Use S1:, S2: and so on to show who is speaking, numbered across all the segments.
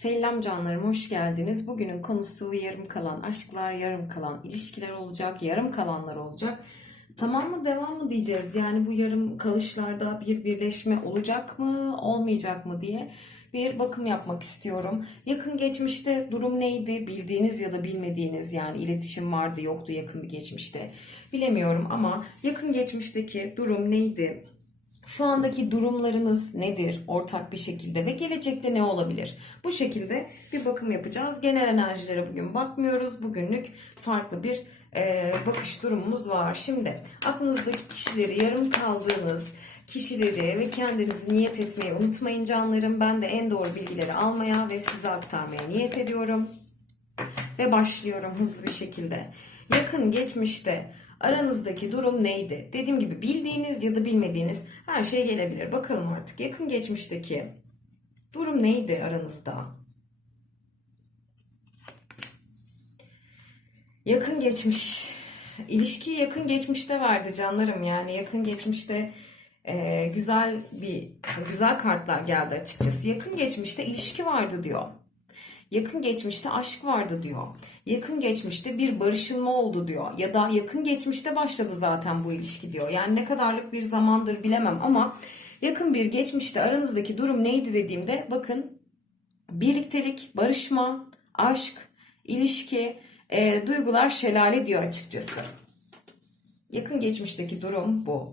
S1: Selam canlarım, hoş geldiniz. Bugünün konusu yarım kalan aşklar, yarım kalan ilişkiler olacak, yarım kalanlar olacak. Tamam mı, devam mı diyeceğiz? Yani bu yarım kalışlarda bir birleşme olacak mı, olmayacak mı diye bir bakım yapmak istiyorum. Yakın geçmişte durum neydi? Bildiğiniz ya da bilmediğiniz yani iletişim vardı, yoktu yakın bir geçmişte. Bilemiyorum ama yakın geçmişteki durum neydi? Şu andaki durumlarınız nedir ortak bir şekilde ve gelecekte ne olabilir? Bu şekilde bir bakım yapacağız. Genel enerjilere bugün bakmıyoruz. Bugünlük farklı bir e, bakış durumumuz var. Şimdi aklınızdaki kişileri yarım kaldığınız kişileri ve kendinizi niyet etmeyi unutmayın canlarım. Ben de en doğru bilgileri almaya ve size aktarmaya niyet ediyorum. Ve başlıyorum hızlı bir şekilde. Yakın geçmişte aranızdaki durum neydi? Dediğim gibi bildiğiniz ya da bilmediğiniz her şey gelebilir. Bakalım artık yakın geçmişteki durum neydi aranızda? Yakın geçmiş. İlişki yakın geçmişte verdi canlarım. Yani yakın geçmişte e, güzel bir güzel kartlar geldi açıkçası. Yakın geçmişte ilişki vardı diyor. Yakın geçmişte aşk vardı diyor. Yakın geçmişte bir barışılma oldu diyor. Ya da yakın geçmişte başladı zaten bu ilişki diyor. Yani ne kadarlık bir zamandır bilemem ama yakın bir geçmişte aranızdaki durum neydi dediğimde bakın birliktelik, barışma, aşk, ilişki, e, duygular şelale diyor açıkçası. Yakın geçmişteki durum bu.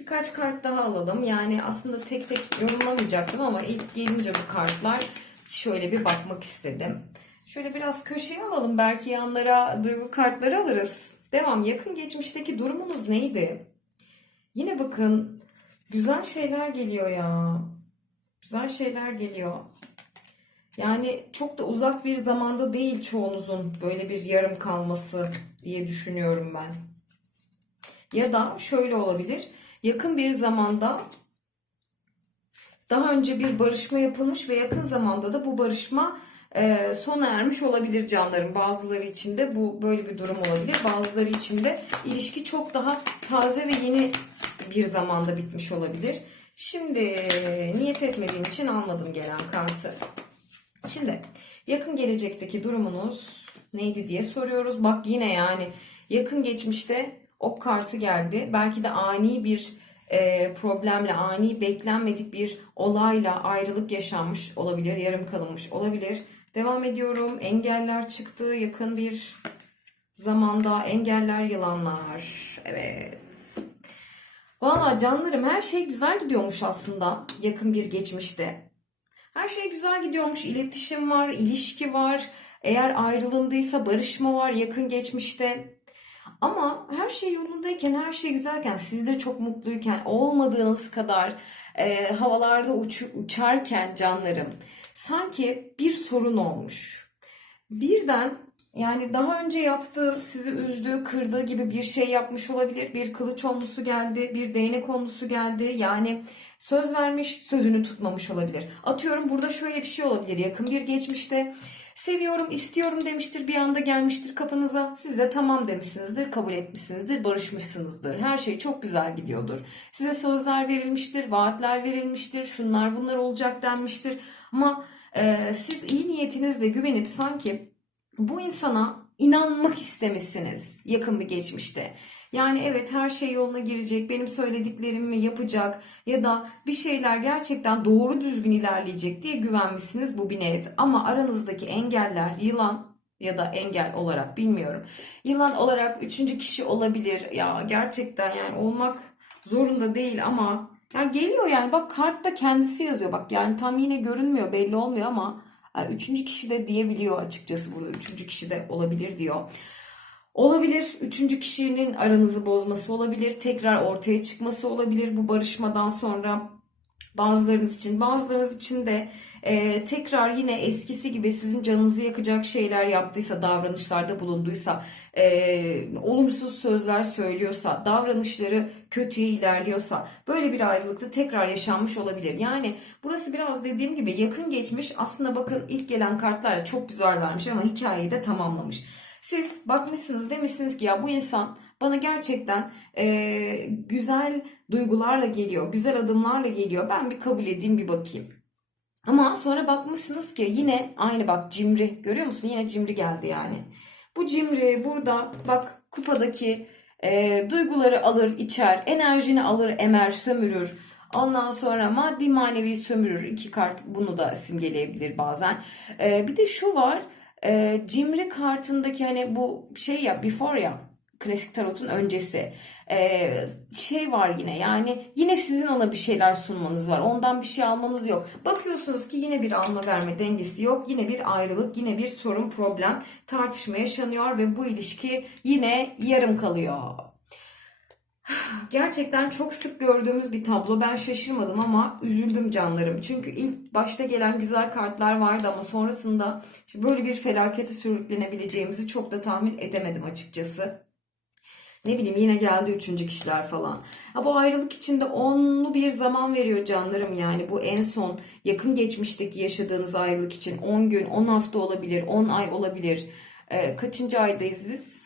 S1: Birkaç kart daha alalım. Yani aslında tek tek yorumlamayacaktım ama ilk gelince bu kartlar şöyle bir bakmak istedim. Şöyle biraz köşeye alalım. Belki yanlara duygu kartları alırız. Devam. Yakın geçmişteki durumunuz neydi? Yine bakın güzel şeyler geliyor ya. Güzel şeyler geliyor. Yani çok da uzak bir zamanda değil çoğunuzun böyle bir yarım kalması diye düşünüyorum ben. Ya da şöyle olabilir. Yakın bir zamanda daha önce bir barışma yapılmış ve yakın zamanda da bu barışma e, sona ermiş olabilir canlarım. Bazıları için de bu böyle bir durum olabilir. Bazıları için de ilişki çok daha taze ve yeni bir zamanda bitmiş olabilir. Şimdi niyet etmediğim için almadım gelen kartı. Şimdi yakın gelecekteki durumunuz neydi diye soruyoruz. Bak yine yani yakın geçmişte ok kartı geldi. Belki de ani bir e, problemle, ani beklenmedik bir olayla ayrılık yaşanmış olabilir, yarım kalınmış olabilir. Devam ediyorum. Engeller çıktı. Yakın bir zamanda engeller, yılanlar. Evet. Valla canlarım her şey güzel gidiyormuş aslında yakın bir geçmişte. Her şey güzel gidiyormuş. İletişim var, ilişki var. Eğer ayrılındıysa barışma var yakın geçmişte. Ama her şey yolundayken, her şey güzelken, siz de çok mutluyken, olmadığınız kadar e, havalarda uç, uçarken canlarım sanki bir sorun olmuş. Birden yani daha önce yaptığı, sizi üzdüğü, kırdığı gibi bir şey yapmış olabilir. Bir kılıç olmusu geldi, bir değnek olmusu geldi. Yani söz vermiş, sözünü tutmamış olabilir. Atıyorum burada şöyle bir şey olabilir. Yakın bir geçmişte seviyorum, istiyorum demiştir. Bir anda gelmiştir kapınıza. Siz de tamam demişsinizdir, kabul etmişsinizdir, barışmışsınızdır. Her şey çok güzel gidiyordur. Size sözler verilmiştir, vaatler verilmiştir. Şunlar bunlar olacak denmiştir. Ama e, siz iyi niyetinizle güvenip sanki bu insana inanmak istemişsiniz yakın bir geçmişte. Yani evet her şey yoluna girecek, benim söylediklerimi yapacak ya da bir şeyler gerçekten doğru düzgün ilerleyecek diye güvenmişsiniz bu bir net. Ama aranızdaki engeller yılan ya da engel olarak bilmiyorum. Yılan olarak üçüncü kişi olabilir. Ya gerçekten yani olmak zorunda değil ama ya geliyor yani bak kartta kendisi yazıyor. Bak yani tam yine görünmüyor belli olmuyor ama üçüncü kişi de diyebiliyor açıkçası burada üçüncü kişi de olabilir diyor. Olabilir. Üçüncü kişinin aranızı bozması olabilir. Tekrar ortaya çıkması olabilir bu barışmadan sonra. Bazılarınız için. Bazılarınız için de e, tekrar yine eskisi gibi sizin canınızı yakacak şeyler yaptıysa, davranışlarda bulunduysa, e, olumsuz sözler söylüyorsa, davranışları kötüye ilerliyorsa böyle bir ayrılıkta tekrar yaşanmış olabilir. Yani burası biraz dediğim gibi yakın geçmiş. Aslında bakın ilk gelen kartlarla çok güzel vermiş ama hikayeyi de tamamlamış. Siz bakmışsınız demişsiniz ki ya bu insan bana gerçekten e, güzel duygularla geliyor, güzel adımlarla geliyor. Ben bir kabul edeyim bir bakayım. Ama sonra bakmışsınız ki yine aynı bak cimri görüyor musun? Yine cimri geldi yani. Bu cimri burada bak kupadaki e, duyguları alır içer, enerjini alır emer sömürür. Ondan sonra maddi manevi sömürür. İki kart bunu da simgeleyebilir bazen. E, bir de şu var. E, cimri kartındaki hani bu şey ya before ya klasik tarotun öncesi Ee, şey var yine yani yine sizin ona bir şeyler sunmanız var ondan bir şey almanız yok bakıyorsunuz ki yine bir alma verme dengesi yok yine bir ayrılık yine bir sorun problem tartışma yaşanıyor ve bu ilişki yine yarım kalıyor Gerçekten çok sık gördüğümüz bir tablo. Ben şaşırmadım ama üzüldüm canlarım. Çünkü ilk başta gelen güzel kartlar vardı ama sonrasında işte böyle bir felakete sürüklenebileceğimizi çok da tahmin edemedim açıkçası. Ne bileyim yine geldi üçüncü kişiler falan. Ha, bu ayrılık içinde onlu bir zaman veriyor canlarım yani. Bu en son yakın geçmişteki yaşadığınız ayrılık için 10 gün, 10 hafta olabilir, 10 ay olabilir. Ee, kaçıncı aydayız biz?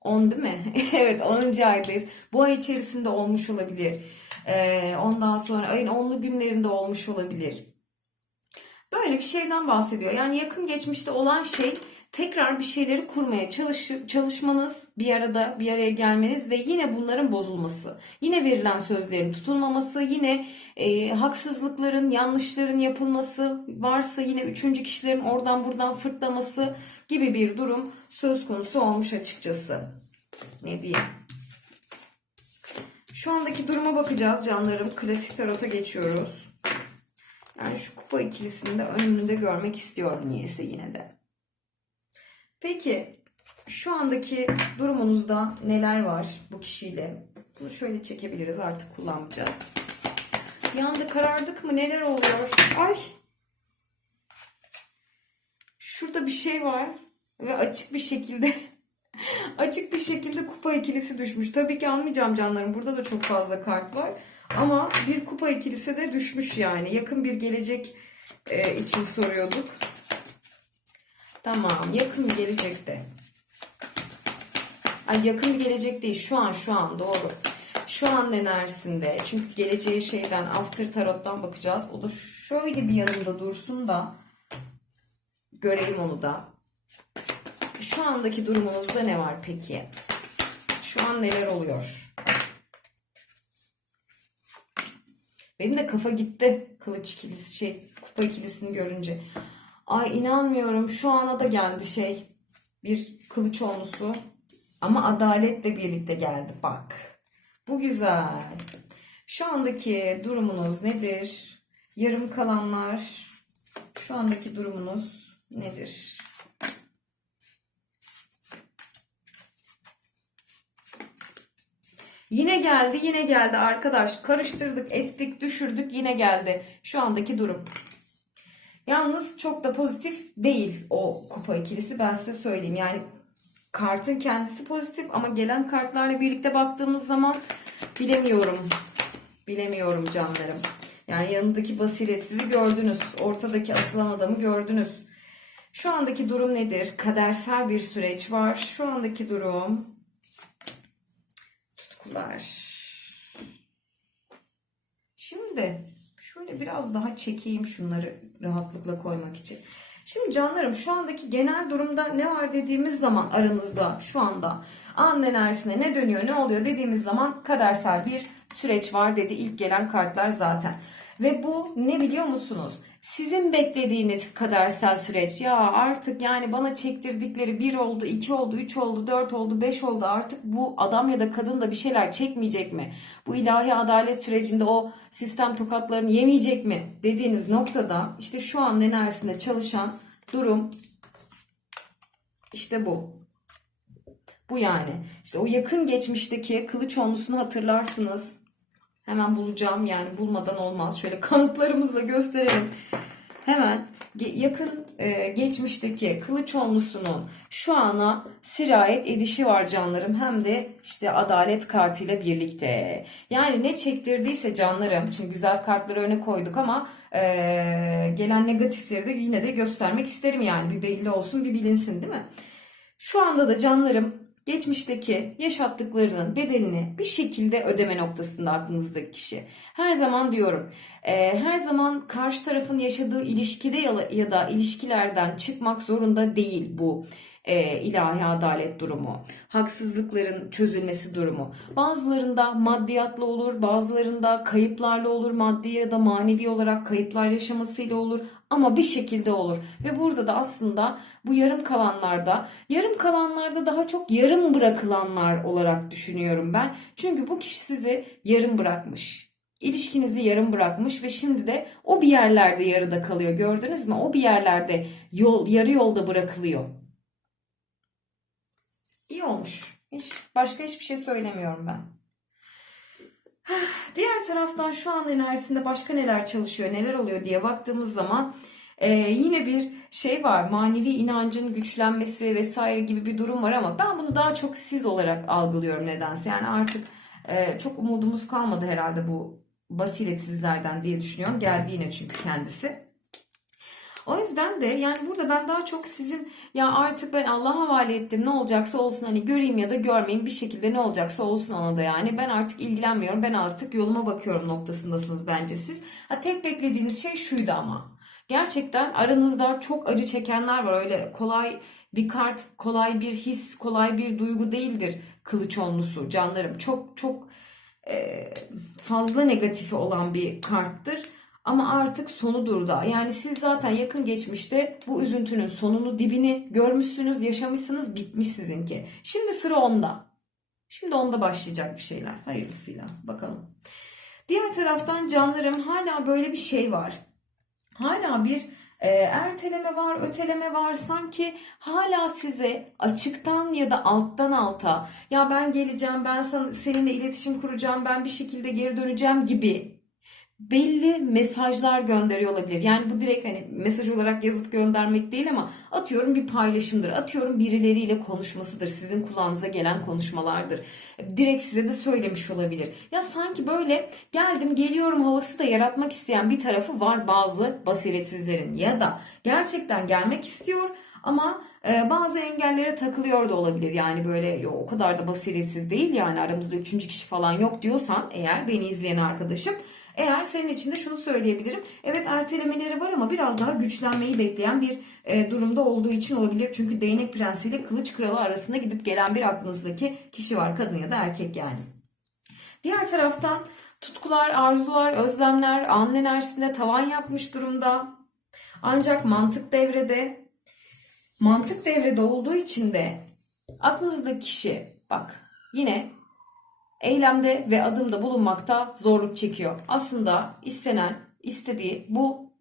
S1: 10 değil mi? evet 10. aydayız. Bu ay içerisinde olmuş olabilir. Ee, ondan sonra ayın 10'lu günlerinde olmuş olabilir. Böyle bir şeyden bahsediyor. Yani yakın geçmişte olan şey tekrar bir şeyleri kurmaya çalış, çalışmanız, bir arada bir araya gelmeniz ve yine bunların bozulması. Yine verilen sözlerin tutulmaması, yine e, haksızlıkların, yanlışların yapılması, varsa yine üçüncü kişilerin oradan buradan fırtlaması gibi bir durum söz konusu olmuş açıkçası. Ne diyeyim? Şu andaki duruma bakacağız canlarım. Klasik tarota geçiyoruz. Yani şu kupa ikilisini de önünde görmek istiyorum niyeyse yine de. Peki şu andaki durumunuzda neler var bu kişiyle? Bunu şöyle çekebiliriz artık kullanmayacağız. Bir anda karardık mı neler oluyor? Ay! Şurada bir şey var ve açık bir şekilde açık bir şekilde kupa ikilisi düşmüş. Tabii ki almayacağım canlarım. Burada da çok fazla kart var. Ama bir kupa ikilisi de düşmüş yani. Yakın bir gelecek e, için soruyorduk. Tamam yakın bir gelecekte. Ay yakın bir gelecek değil şu an şu an doğru. Şu an enerjisinde. Çünkü geleceği şeyden after tarottan bakacağız. O da şöyle bir yanımda dursun da göreyim onu da. Şu andaki durumunuzda ne var peki? Şu an neler oluyor? Benim de kafa gitti kılıç ikilisi şey kupa ikilisini görünce. Ay inanmıyorum şu ana da geldi şey bir kılıç olmusu ama adaletle birlikte geldi bak. Bu güzel. Şu andaki durumunuz nedir? Yarım kalanlar şu andaki durumunuz nedir? Yine geldi, yine geldi arkadaş. Karıştırdık, ettik, düşürdük, yine geldi. Şu andaki durum. Yalnız çok da pozitif değil o kupa ikilisi ben size söyleyeyim. Yani kartın kendisi pozitif ama gelen kartlarla birlikte baktığımız zaman bilemiyorum. Bilemiyorum canlarım. Yani yanındaki basiretsizi gördünüz. Ortadaki asılan adamı gördünüz. Şu andaki durum nedir? Kadersel bir süreç var. Şu andaki durum tutkular. Şimdi şöyle biraz daha çekeyim şunları rahatlıkla koymak için. Şimdi canlarım şu andaki genel durumda ne var dediğimiz zaman aranızda şu anda an enerjisine ne dönüyor ne oluyor dediğimiz zaman kadersel bir süreç var dedi ilk gelen kartlar zaten. Ve bu ne biliyor musunuz? Sizin beklediğiniz kadersel süreç ya artık yani bana çektirdikleri bir oldu, iki oldu, üç oldu, dört oldu, beş oldu artık bu adam ya da kadın da bir şeyler çekmeyecek mi? Bu ilahi adalet sürecinde o sistem tokatlarını yemeyecek mi dediğiniz noktada işte şu an enerjisinde çalışan durum işte bu. Bu yani. İşte o yakın geçmişteki kılıç onlusunu hatırlarsınız. Hemen bulacağım yani bulmadan olmaz. Şöyle kanıtlarımızla gösterelim. Hemen yakın e, geçmişteki kılıç onlusunun şu ana sirayet edişi var canlarım. Hem de işte adalet kartıyla birlikte. Yani ne çektirdiyse canlarım. Şimdi güzel kartları öne koyduk ama e, gelen negatifleri de yine de göstermek isterim yani. Bir belli olsun bir bilinsin değil mi? Şu anda da canlarım geçmişteki yaşattıklarının bedelini bir şekilde ödeme noktasında aklınızdaki kişi. Her zaman diyorum e, her zaman karşı tarafın yaşadığı ilişkide ya, da ilişkilerden çıkmak zorunda değil bu e, ilahi adalet durumu, haksızlıkların çözülmesi durumu. Bazılarında maddiyatla olur, bazılarında kayıplarla olur, maddi ya da manevi olarak kayıplar yaşamasıyla olur ama bir şekilde olur. Ve burada da aslında bu yarım kalanlarda, yarım kalanlarda daha çok yarım bırakılanlar olarak düşünüyorum ben. Çünkü bu kişi sizi yarım bırakmış. İlişkinizi yarım bırakmış ve şimdi de o bir yerlerde yarıda kalıyor. Gördünüz mü? O bir yerlerde yol yarı yolda bırakılıyor. İyi olmuş. Hiç, başka hiçbir şey söylemiyorum ben. Diğer taraftan şu an enerjisinde başka neler çalışıyor, neler oluyor diye baktığımız zaman e, yine bir şey var. Manevi inancın güçlenmesi vesaire gibi bir durum var ama ben bunu daha çok siz olarak algılıyorum nedense. Yani artık e, çok umudumuz kalmadı herhalde bu basiretsizlerden diye düşünüyorum. Geldi yine çünkü kendisi. O yüzden de yani burada ben daha çok sizin ya artık ben Allah'a havale ettim ne olacaksa olsun hani göreyim ya da görmeyeyim bir şekilde ne olacaksa olsun ona da yani ben artık ilgilenmiyorum ben artık yoluma bakıyorum noktasındasınız bence siz. Ha tek beklediğiniz şey şuydu ama gerçekten aranızda çok acı çekenler var öyle kolay bir kart kolay bir his kolay bir duygu değildir kılıç onlusu canlarım çok çok fazla negatifi olan bir karttır. Ama artık sonu durdu. Yani siz zaten yakın geçmişte bu üzüntünün sonunu, dibini görmüşsünüz, yaşamışsınız, bitmiş sizinki. Şimdi sıra onda. Şimdi onda başlayacak bir şeyler. Hayırlısıyla. Bakalım. Diğer taraftan canlarım hala böyle bir şey var. Hala bir e, erteleme var, öteleme var. Sanki hala size açıktan ya da alttan alta ya ben geleceğim, ben sana, seninle iletişim kuracağım, ben bir şekilde geri döneceğim gibi belli mesajlar gönderiyor olabilir. Yani bu direkt hani mesaj olarak yazıp göndermek değil ama atıyorum bir paylaşımdır. Atıyorum birileriyle konuşmasıdır. Sizin kulağınıza gelen konuşmalardır. Direkt size de söylemiş olabilir. Ya sanki böyle geldim geliyorum havası da yaratmak isteyen bir tarafı var bazı basiretsizlerin. Ya da gerçekten gelmek istiyor ama e, bazı engellere takılıyor da olabilir. Yani böyle yo, o kadar da basiretsiz değil yani aramızda üçüncü kişi falan yok diyorsan eğer beni izleyen arkadaşım eğer senin için de şunu söyleyebilirim. Evet ertelemeleri var ama biraz daha güçlenmeyi bekleyen bir e, durumda olduğu için olabilir. Çünkü değnek prensi ile kılıç kralı arasında gidip gelen bir aklınızdaki kişi var. Kadın ya da erkek yani. Diğer taraftan tutkular, arzular, özlemler an enerjisinde tavan yapmış durumda. Ancak mantık devrede. Mantık devrede olduğu için de aklınızdaki kişi bak yine eylemde ve adımda bulunmakta zorluk çekiyor. Aslında istenen, istediği bu.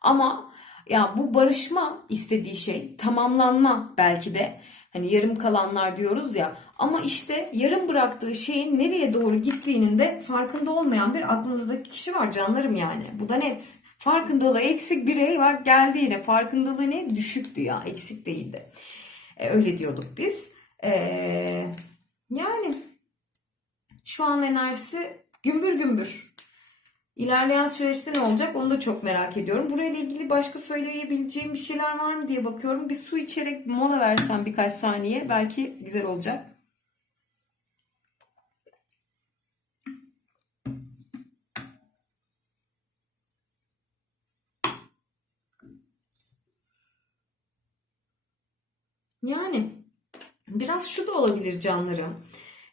S1: Ama ya bu barışma istediği şey, tamamlanma belki de. Hani yarım kalanlar diyoruz ya. Ama işte yarım bıraktığı şeyin nereye doğru gittiğinin de farkında olmayan bir aklınızdaki kişi var canlarım yani. Bu da net. Farkındalığı eksik birey bak geldi yine. Farkındalığı ne? Düşüktü ya. Eksik değildi. E, öyle diyorduk biz. E, yani şu an enerjisi gümbür gümbür. İlerleyen süreçte ne olacak onu da çok merak ediyorum. Burayla ilgili başka söyleyebileceğim bir şeyler var mı diye bakıyorum. Bir su içerek mola versem birkaç saniye belki güzel olacak. Yani biraz şu da olabilir canlarım.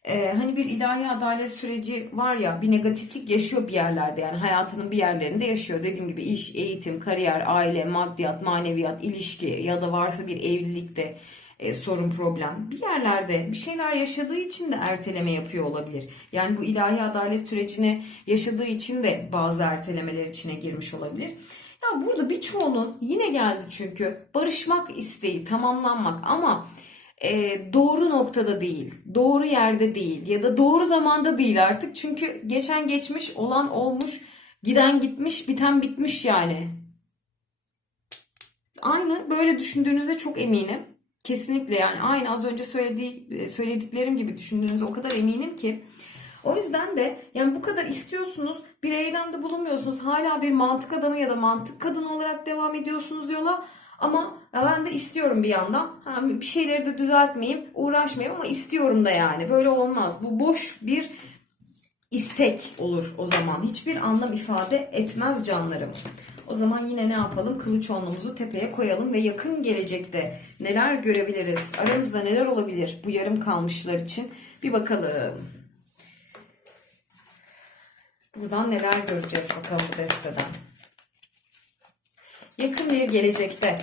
S1: Ee, hani bir ilahi adalet süreci var ya bir negatiflik yaşıyor bir yerlerde yani hayatının bir yerlerinde yaşıyor. Dediğim gibi iş, eğitim, kariyer, aile, maddiyat, maneviyat, ilişki ya da varsa bir evlilikte e, sorun problem bir yerlerde bir şeyler yaşadığı için de erteleme yapıyor olabilir. Yani bu ilahi adalet sürecine yaşadığı için de bazı ertelemeler içine girmiş olabilir. Ya burada birçoğunun yine geldi çünkü barışmak isteği, tamamlanmak ama e, doğru noktada değil, doğru yerde değil ya da doğru zamanda değil artık. Çünkü geçen geçmiş, olan olmuş, giden gitmiş, biten bitmiş yani. Aynı böyle düşündüğünüze çok eminim. Kesinlikle yani aynı az önce söylediği, söylediklerim gibi düşündüğünüze o kadar eminim ki. O yüzden de yani bu kadar istiyorsunuz bir eylemde bulunmuyorsunuz. Hala bir mantık adamı ya da mantık kadını olarak devam ediyorsunuz yola. Ama ben de istiyorum bir yandan. Ha, bir şeyleri de düzeltmeyeyim, uğraşmayayım ama istiyorum da yani. Böyle olmaz. Bu boş bir istek olur o zaman. Hiçbir anlam ifade etmez canlarım. O zaman yine ne yapalım? Kılıç onluğumuzu tepeye koyalım ve yakın gelecekte neler görebiliriz? Aranızda neler olabilir bu yarım kalmışlar için? Bir bakalım. Buradan neler göreceğiz bakalım bu desteden. Yakın bir gelecekte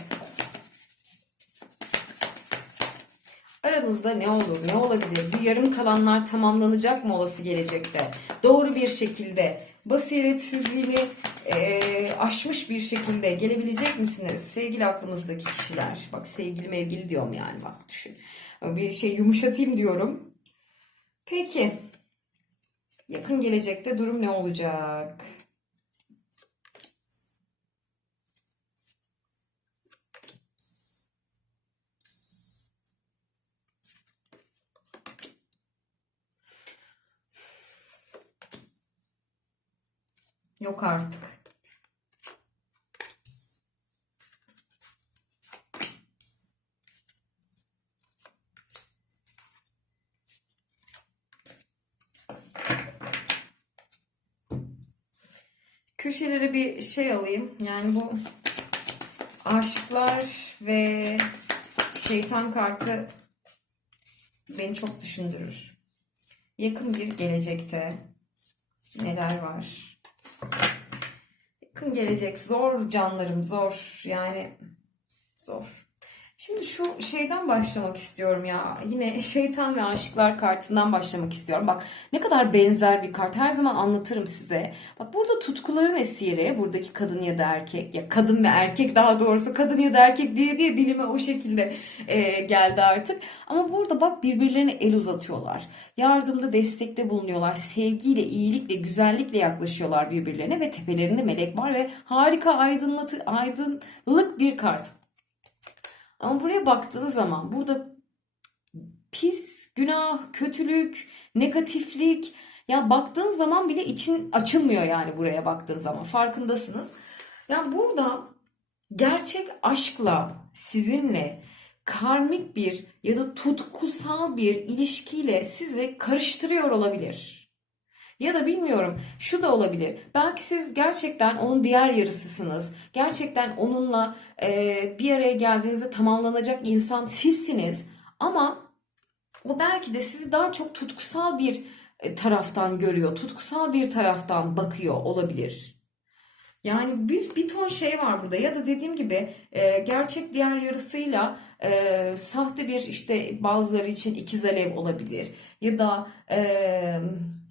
S1: Aranızda ne olur, ne olabilir? Bu yarım kalanlar tamamlanacak mı olası gelecekte? Doğru bir şekilde, basiretsizliğini eee, aşmış bir şekilde gelebilecek misiniz? Sevgili aklımızdaki kişiler. Bak sevgili mevgili diyorum yani bak düşün. Bir şey yumuşatayım diyorum. Peki. Yakın gelecekte durum ne olacak? Yok artık. Köşelere bir şey alayım. Yani bu aşıklar ve şeytan kartı beni çok düşündürür. Yakın bir gelecekte neler var? Gelecek zor canlarım zor yani zor. Şimdi şu şeyden başlamak istiyorum ya. Yine şeytan ve aşıklar kartından başlamak istiyorum. Bak ne kadar benzer bir kart. Her zaman anlatırım size. Bak burada tutkuların esiri. Buradaki kadın ya da erkek. Ya kadın ve erkek daha doğrusu kadın ya da erkek diye diye dilime o şekilde e, geldi artık. Ama burada bak birbirlerine el uzatıyorlar. Yardımda destekte bulunuyorlar. Sevgiyle, iyilikle, güzellikle yaklaşıyorlar birbirlerine. Ve tepelerinde melek var ve harika aydınlatı, aydınlık bir kart. Ama buraya baktığınız zaman burada pis, günah, kötülük, negatiflik ya baktığın zaman bile için açılmıyor yani buraya baktığın zaman farkındasınız. Ya burada gerçek aşkla sizinle karmik bir ya da tutkusal bir ilişkiyle sizi karıştırıyor olabilir. Ya da bilmiyorum şu da olabilir. Belki siz gerçekten onun diğer yarısısınız. Gerçekten onunla e, bir araya geldiğinizde tamamlanacak insan sizsiniz. Ama o belki de sizi daha çok tutkusal bir e, taraftan görüyor. Tutkusal bir taraftan bakıyor olabilir. Yani bir, bir ton şey var burada ya da dediğim gibi e, gerçek diğer yarısıyla e, sahte bir işte bazıları için ikiz alev olabilir ya da e,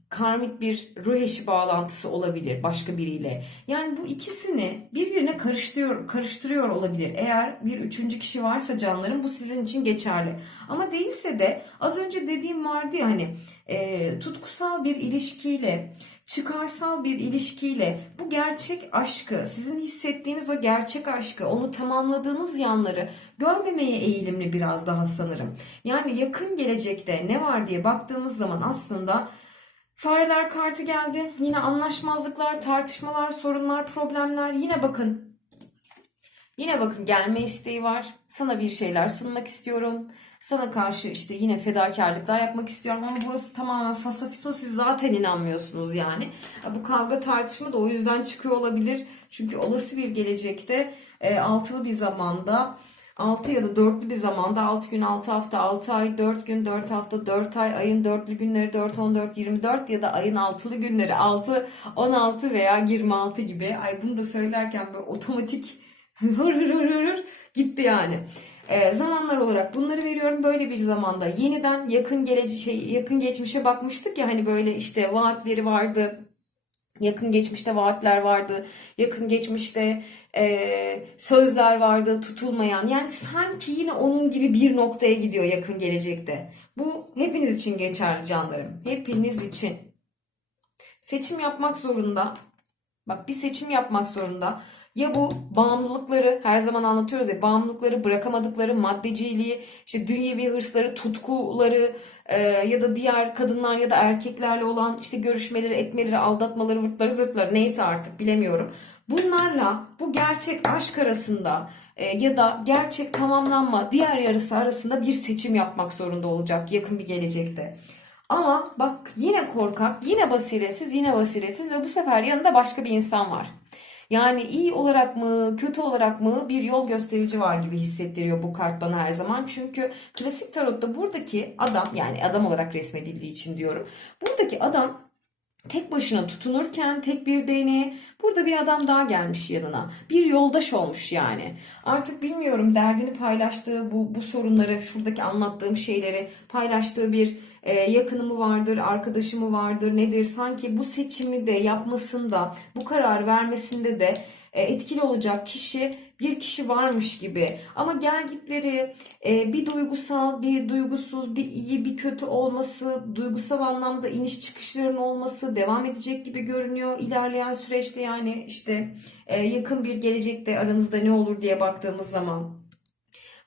S1: karmik bir ruh eşi bağlantısı olabilir başka biriyle. Yani bu ikisini birbirine karıştırıyor, karıştırıyor olabilir. Eğer bir üçüncü kişi varsa canlarım bu sizin için geçerli. Ama değilse de az önce dediğim vardı ya hani e, tutkusal bir ilişkiyle çıkarsal bir ilişkiyle bu gerçek aşkı, sizin hissettiğiniz o gerçek aşkı, onu tamamladığınız yanları görmemeye eğilimli biraz daha sanırım. Yani yakın gelecekte ne var diye baktığımız zaman aslında Fareler kartı geldi. Yine anlaşmazlıklar, tartışmalar, sorunlar, problemler. Yine bakın. Yine bakın gelme isteği var. Sana bir şeyler sunmak istiyorum. Sana karşı işte yine fedakarlıklar yapmak istiyorum ama burası tamamen fasafiso siz zaten inanmıyorsunuz yani. Bu kavga tartışma da o yüzden çıkıyor olabilir. Çünkü olası bir gelecekte e, altılı bir zamanda 6 ya da 4'lü bir zamanda 6 gün 6 hafta 6 ay 4 gün 4 hafta 4 ay ayın 4'lü günleri 4 14 24 ya da ayın 6'lı günleri 6 16 veya 26 gibi. Ay bunu da söylerken böyle otomatik hır hır hır hır hır gitti yani. Ee, zamanlar olarak bunları veriyorum böyle bir zamanda yeniden yakın gelece şey yakın geçmişe bakmıştık ya hani böyle işte vaatleri vardı Yakın geçmişte vaatler vardı. Yakın geçmişte e, sözler vardı tutulmayan. Yani sanki yine onun gibi bir noktaya gidiyor yakın gelecekte. Bu hepiniz için geçerli canlarım. Hepiniz için. Seçim yapmak zorunda. Bak bir seçim yapmak zorunda. Ya bu bağımlılıkları her zaman anlatıyoruz ya bağımlılıkları bırakamadıkları maddeciliği işte dünyevi hırsları tutkuları e, ya da diğer kadınlar ya da erkeklerle olan işte görüşmeleri etmeleri aldatmaları vırtları zırtları neyse artık bilemiyorum. Bunlarla bu gerçek aşk arasında e, ya da gerçek tamamlanma diğer yarısı arasında bir seçim yapmak zorunda olacak yakın bir gelecekte. Ama bak yine korkak, yine basiretsiz, yine basiretsiz ve bu sefer yanında başka bir insan var. Yani iyi olarak mı, kötü olarak mı bir yol gösterici var gibi hissettiriyor bu kart bana her zaman. Çünkü klasik tarotta buradaki adam yani adam olarak resmedildiği için diyorum. Buradaki adam tek başına tutunurken tek bir değneğe burada bir adam daha gelmiş yanına. Bir yoldaş olmuş yani. Artık bilmiyorum derdini paylaştığı bu, bu sorunları şuradaki anlattığım şeyleri paylaştığı bir e, mı vardır, arkadaşı mı vardır, nedir? Sanki bu seçimi de yapmasında, bu karar vermesinde de e, etkili olacak kişi bir kişi varmış gibi. Ama gelgitleri e, bir duygusal, bir duygusuz, bir iyi, bir kötü olması, duygusal anlamda iniş çıkışların olması devam edecek gibi görünüyor. İlerleyen süreçte yani işte e, yakın bir gelecekte aranızda ne olur diye baktığımız zaman.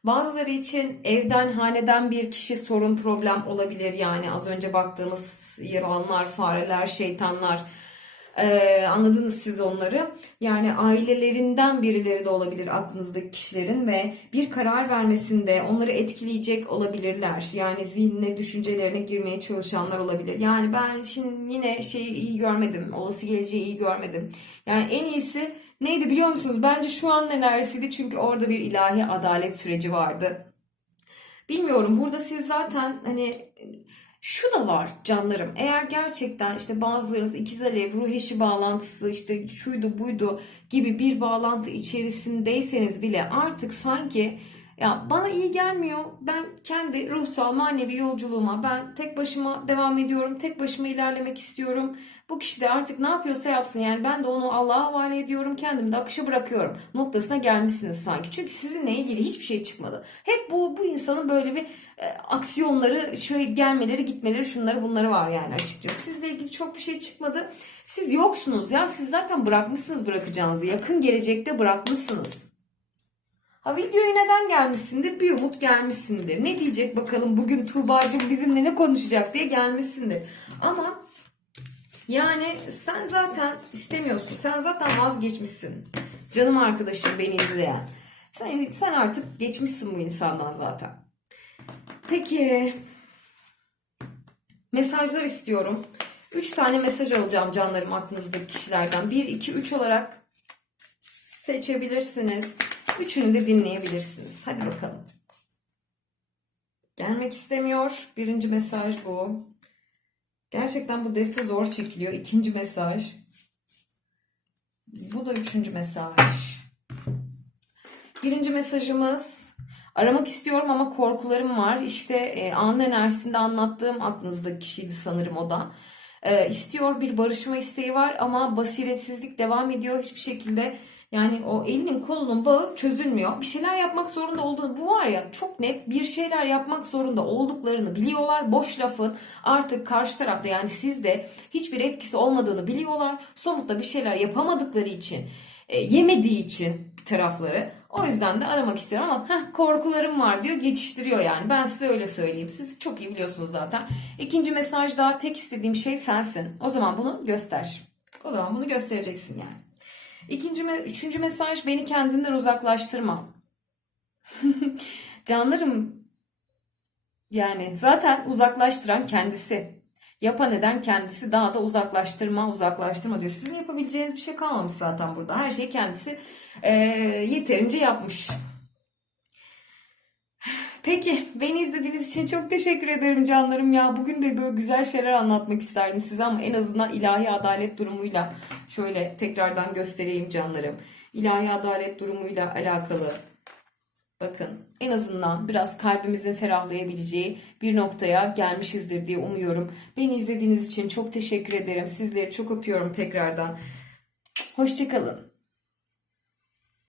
S1: Bazıları için evden, haneden bir kişi sorun, problem olabilir. Yani az önce baktığımız yılanlar, fareler, şeytanlar. Ee, anladınız siz onları. Yani ailelerinden birileri de olabilir aklınızdaki kişilerin ve bir karar vermesinde onları etkileyecek olabilirler. Yani zihnine, düşüncelerine girmeye çalışanlar olabilir. Yani ben şimdi yine şeyi iyi görmedim. Olası geleceği iyi görmedim. Yani en iyisi neydi biliyor musunuz? Bence şu an enerjisiydi çünkü orada bir ilahi adalet süreci vardı. Bilmiyorum burada siz zaten hani şu da var canlarım. Eğer gerçekten işte bazılarınız ikiz alev, ruh eşi bağlantısı işte şuydu buydu gibi bir bağlantı içerisindeyseniz bile artık sanki ya bana iyi gelmiyor. Ben kendi ruhsal manevi yolculuğuma ben tek başıma devam ediyorum. Tek başıma ilerlemek istiyorum. Bu kişi de artık ne yapıyorsa yapsın. Yani ben de onu Allah'a havale ediyorum. Kendimi de akışa bırakıyorum. Noktasına gelmişsiniz sanki. Çünkü sizinle ilgili hiçbir şey çıkmadı. Hep bu bu insanın böyle bir e, aksiyonları, şöyle gelmeleri, gitmeleri, şunları bunları var yani açıkçası. Sizle ilgili çok bir şey çıkmadı. Siz yoksunuz ya. Siz zaten bırakmışsınız bırakacağınızı. Yakın gelecekte bırakmışsınız. Ha videoya neden gelmişsindir? Bir umut gelmişsindir. Ne diyecek bakalım bugün Tuğba'cığım bizimle ne konuşacak diye gelmişsindir. Ama yani sen zaten istemiyorsun. Sen zaten vazgeçmişsin. Canım arkadaşım beni izleyen. Sen, sen artık geçmişsin bu insandan zaten. Peki. Mesajlar istiyorum. 3 tane mesaj alacağım canlarım aklınızdaki kişilerden. 1, 2, 3 olarak seçebilirsiniz. Üçünü de dinleyebilirsiniz. Hadi bakalım. Gelmek istemiyor. Birinci mesaj bu. Gerçekten bu deste zor çekiliyor. İkinci mesaj. Bu da üçüncü mesaj. Birinci mesajımız aramak istiyorum ama korkularım var. İşte e, anın enerjisinde anlattığım aklınızdaki kişiydi sanırım o da. E, istiyor bir barışma isteği var ama basiretsizlik devam ediyor. Hiçbir şekilde yani o elinin kolunun bağı çözülmüyor. Bir şeyler yapmak zorunda olduğunu bu var ya çok net bir şeyler yapmak zorunda olduklarını biliyorlar. Boş lafın artık karşı tarafta yani sizde hiçbir etkisi olmadığını biliyorlar. Somutta bir şeyler yapamadıkları için e, yemediği için tarafları. O yüzden de aramak istiyorum ama heh, korkularım var diyor geçiştiriyor yani. Ben size öyle söyleyeyim. Siz çok iyi biliyorsunuz zaten. İkinci mesaj daha tek istediğim şey sensin. O zaman bunu göster. O zaman bunu göstereceksin yani. İkinci, üçüncü mesaj beni kendinden uzaklaştırma. Canlarım yani zaten uzaklaştıran kendisi. Yapan eden kendisi daha da uzaklaştırma uzaklaştırma diyor. Sizin yapabileceğiniz bir şey kalmamış zaten burada. Her şeyi kendisi eee, yeterince yapmış. Peki beni izlediğiniz için çok teşekkür ederim canlarım ya. Bugün de böyle güzel şeyler anlatmak isterdim size ama en azından ilahi adalet durumuyla şöyle tekrardan göstereyim canlarım. İlahi adalet durumuyla alakalı bakın en azından biraz kalbimizin ferahlayabileceği bir noktaya gelmişizdir diye umuyorum. Beni izlediğiniz için çok teşekkür ederim. Sizleri çok öpüyorum tekrardan. Hoşçakalın.